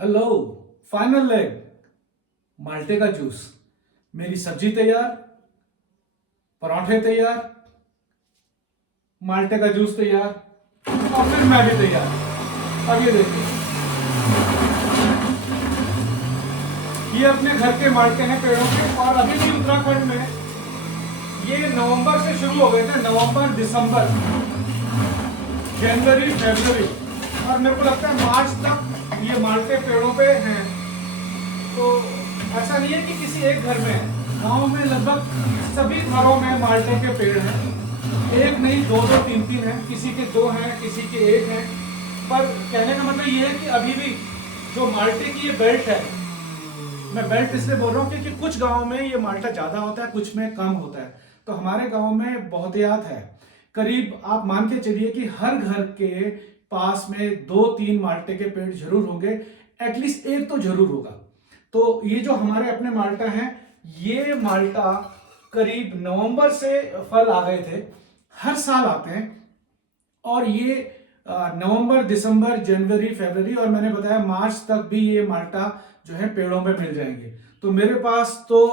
Hello. Final leg. माल्टे का juice. मेरी सब्जी तैयार, पराठे तैयार, माल्टे का जूस तैयार और फिर मैं भी तैयार। अब ये देखिए, ये अपने घर के माल्टे हैं पेड़ों के। और अभी भी उत्तराखंड में ये नवंबर से शुरू हो गए थे। नवंबर, दिसंबर, जनवरी, फरवरी और मेरे को लगता है मार्च तक ये माल्टे पेड़ों पे हैं। तो ऐसा नहीं है कि किसी एक घर में है, गांव में लगभग सभी घरों में माल्टे के पेड़ हैं। एक नहीं, दो दो तीन तीन हैं, किसी के दो हैं, किसी के एक हैं। पर कहने का मतलब ये है कि अभी भी जो माल्टे की ये बेल्ट है, मैं बेल्ट इसलिए बोल रहा हूँ क्योंकि कुछ गाँव में ये माल्टा ज्यादा होता है, कुछ में कम होता है। तो हमारे गाँव में बहुतायत है। करीब आप मान के चलिए कि हर घर के पास में दो तीन माल्टे के पेड़ जरूर होंगे, एटलीस्ट एक तो जरूर होगा। तो ये जो हमारे अपने माल्टा हैं, ये माल्टा करीब नवंबर से फल आ गए थे। हर साल आते हैं और ये नवंबर, दिसंबर, जनवरी, फरवरी और मैंने बताया मार्च तक भी ये माल्टा जो है पेड़ों पे मिल जाएंगे। तो मेरे पास तो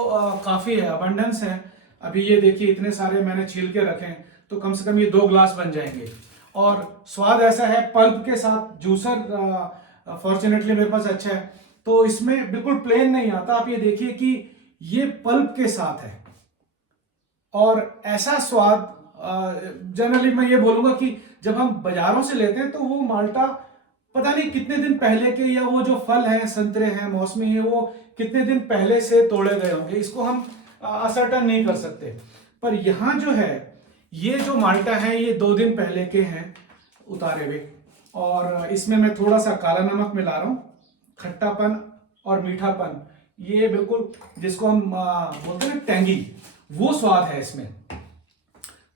काफी है, अबंडेंस है। अभी ये देखिए, इतने सारे मैंने छील के रखे हैं, तो कम से कम ये 2 ग्लास बन जाएंगे। और स्वाद ऐसा है, पल्प के साथ जूसर फॉर्चुनेटली मेरे पास अच्छा है, तो इसमें बिल्कुल प्लेन नहीं आता। आप ये देखिए कि ये पल्प के साथ है और ऐसा स्वाद। जनरली मैं ये बोलूंगा कि जब हम बाजारों से लेते हैं तो वो माल्टा पता नहीं कितने दिन पहले के, या वो जो फल हैं, संतरे हैं, मौसमी है, वो कितने दिन पहले से तोड़े गए होंगे, इसको हम असर्टन नहीं कर सकते। पर यहां जो है, ये जो माल्टा है, ये 2 दिन पहले के हैं उतारे हुए। और इसमें मैं थोड़ा सा काला नमक मिला रहा हूं, खट्टापन और मीठापन, ये बिल्कुल जिसको हम बोलते हैं ना टेंगी, वो स्वाद है इसमें।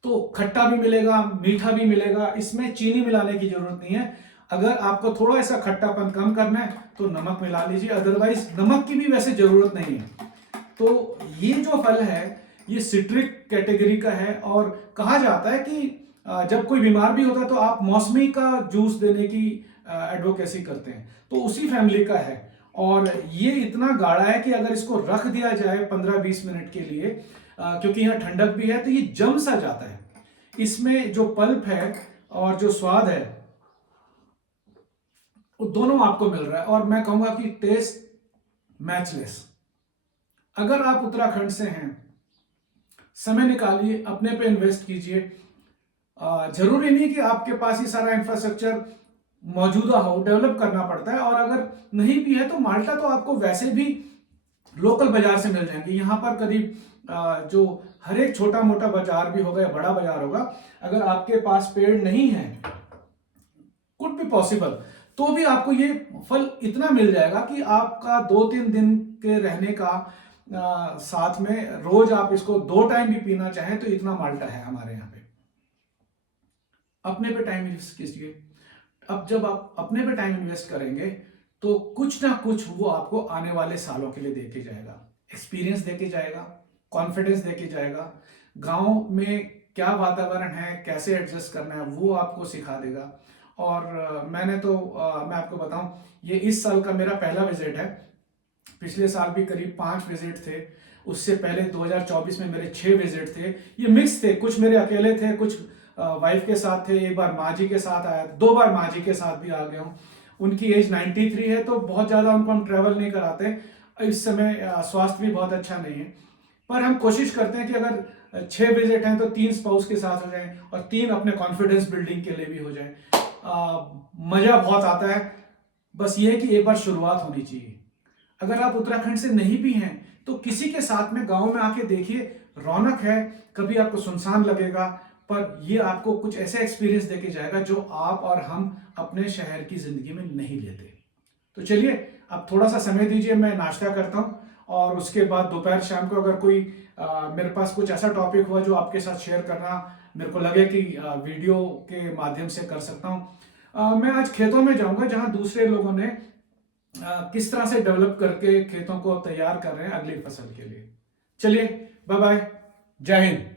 तो खट्टा भी मिलेगा, मीठा भी मिलेगा, इसमें चीनी मिलाने की जरूरत नहीं है। अगर आपको थोड़ा ऐसा खट्टापन कम करना है तो नमक मिला लीजिए, अदरवाइज नमक की भी वैसे जरूरत नहीं है। तो ये जो फल है, ये सिट्रिक कैटेगरी का है और कहा जाता है कि जब कोई बीमार भी होता है तो आप मौसमी का जूस देने की एडवोकेसी करते हैं, तो उसी फैमिली का है। और ये इतना गाढ़ा है कि अगर इसको रख दिया जाए 15-20 मिनट के लिए, क्योंकि यहाँ ठंडक भी है, तो ये जम सा जाता है। इसमें जो पल्प है और जो स्वाद है, वो दोनों आपको मिल रहा है और मैं कहूंगा कि टेस्ट मैचलेस। अगर आप उत्तराखंड से हैं, समय निकालिए, अपने पे इन्वेस्ट कीजिए। जरूरी नहीं कि आपके पास ही सारा इंफ्रास्ट्रक्चर मौजूदा हो, डेवलप करना पड़ता है। और अगर नहीं भी है तो माल्टा तो आपको वैसे भी लोकल बाजार से मिल जाएंगे। यहाँ पर करीब जो हर एक छोटा मोटा बाजार भी होगा या बड़ा बाजार होगा, अगर आपके पास पेड़ नहीं है, कुड बी पॉसिबल, तो भी आपको ये फल इतना मिल जाएगा कि आपका 2-3 दिन के रहने का साथ में रोज आप इसको 2 टाइम भी पीना चाहें तो इतना माल्टा है हमारे यहाँ पे। अपने पे टाइम इन्वेस्ट कीजिए। अब जब आप अपने पे टाइम इन्वेस्ट करेंगे तो कुछ ना कुछ वो आपको आने वाले सालों के लिए देके जाएगा, एक्सपीरियंस देके जाएगा, कॉन्फिडेंस देके जाएगा। गांव में क्या वातावरण है, कैसे एडजस्ट करना है, वो आपको सिखा देगा। और मैं आपको बताऊं, ये इस साल का मेरा पहला विजिट है। पिछले साल भी करीब 5 विजिट थे, उससे पहले 2024 में मेरे 6 विजिट थे। ये मिक्स थे, कुछ मेरे अकेले थे, कुछ वाइफ के साथ थे, एक बार माँ जी के साथ आया, 2 बार माँ जी के साथ भी आ गया हूँ। उनकी एज 93 है, तो बहुत ज़्यादा उनको हम ट्रैवल नहीं कराते। इस समय स्वास्थ्य भी बहुत अच्छा नहीं है, पर हम कोशिश करते हैं कि अगर 6 विजिट हैं तो 3 स्पाउस के साथ हो जाए और 3 अपने कॉन्फिडेंस बिल्डिंग के लिए भी हो जाए। मज़ा बहुत आता है। बस ये है कि एक बार शुरुआत होनी चाहिए। अगर आप उत्तराखंड से नहीं भी हैं तो किसी के साथ में गांव में आके देखिए, रौनक है। कभी आपको सुनसान लगेगा, पर ये आपको कुछ ऐसे एक्सपीरियंस देके जाएगा जो आप और हम अपने शहर की जिंदगी में नहीं लेते। तो चलिए, अब थोड़ा सा समय दीजिए, मैं नाश्ता करता हूँ और उसके बाद दोपहर शाम को अगर कोई मेरे पास कुछ ऐसा टॉपिक हुआ जो आपके साथ शेयर करना मेरे को लगे कि वीडियो के माध्यम से कर सकता हूँ। मैं आज खेतों में जाऊंगा जहां दूसरे लोगों ने किस तरह से डेवलप करके खेतों को तैयार कर रहे हैं अगली फसल के लिए। चलिए, बाय बाय, जय हिंद।